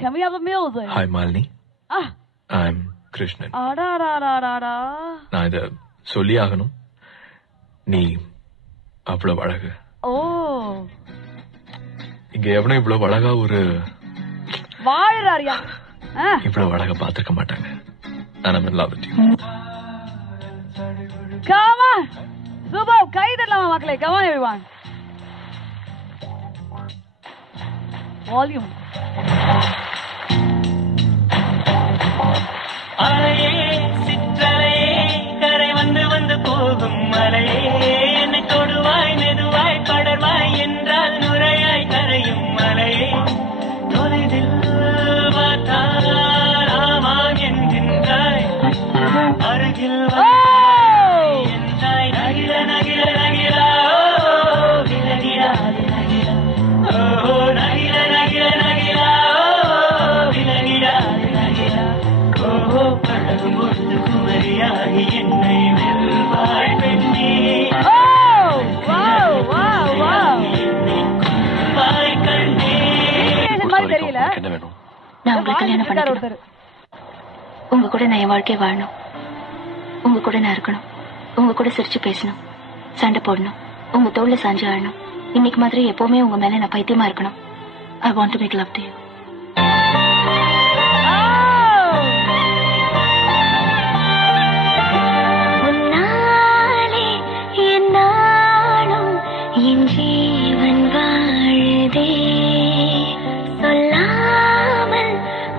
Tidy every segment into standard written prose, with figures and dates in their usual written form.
Can we have a music? Hi, Malini. Ah. I'm Krishnan. அடாடாடாடாடா. நான் இத சொல்லி ஆகணும். நீ அவ்வளவு அழகு. ஓ. இங்க எவனும் இவ்வளவு அழகா ஒரு வாழறாரியா? இவ்வளவு அழகா பாத்துக்க மாட்டாங்க. I'm in love with you. Come on. Subhav, கை தட்டலாமா மக்களே? Come on everyone. Volume. அலையே சிற்றலையே கரை வந்து வந்து போகும் மலையே என்னை தொடுவாய் மெதுவாய் படர்வாய் என்றால் நுரையாய் கரையும் மலையே தொலைதில் பார்த்தால் ஆமாம் என்கின்றாய் அருகில் என்றாய் நகில நகில நகிலா விலகிடாது நகிலா ஓ நகில நகில நகிலா விலகிடாது நகிலா ஓ பழகும் பொழுது குமரியாகி என்னை வெல்வாய் பெண்ணே என்னை கும்பாய் கண்ணே தெரியல. நான் உங்களை கல்யாணம் பண்ணிக்கிறேன். உங்க கூட நான் என் வாழ்க்கையை வாழணும். உங்க கூட நான் இருக்கணும். உங்க கூட சிரிச்சு பேசணும், சண்டை போடணும், உங்க தோல்ல சாஞ்சு ஆடணும். இன்னைக்கு மாதிரி எப்பவுமே உங்க மேல நான் பைத்தியமா இருக்கணும். I want to make love to you. உன்னாலே என்னாலும் என் ஜீவன் வாழுதே சொல்லாமல்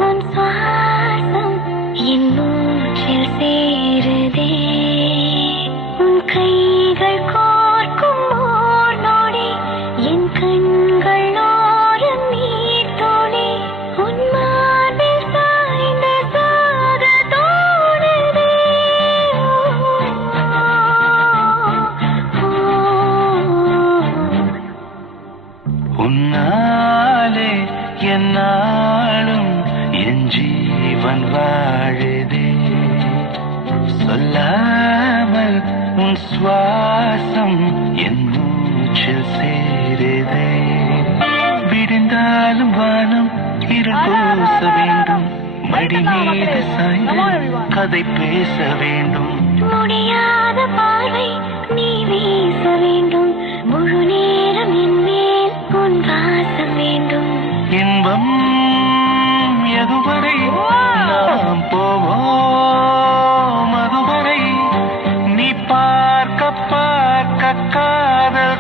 உன் சுவாசம் என் மூச்சில் சேருதே உன் கைகள் கோர்க்கும் ஓர் நொடி என் கண்கள் ஓரம் நீர் தோணி உன் மார்பில் சாய்ந்த சாக தோணுதே உன்னாலே என்னாலும் என் ஜீவன் வாழுதே சொல்லாமல் உன் சுவாசம் என் மூச்சில் சேருதே விடிந்தாலும் வானம் இருள் பூச வேண்டும் மடி மீது சாய்ந்து கதை பேச வேண்டும் முடியாத பார்வை நீ வீச வேண்டும் முழு நேரம் என் மேல் உன் வாசம் வேண்டும் இன்பம் எதுவரை நாம் போவோம் அதுவரை நீ பார்க்க பார்க்க காதல்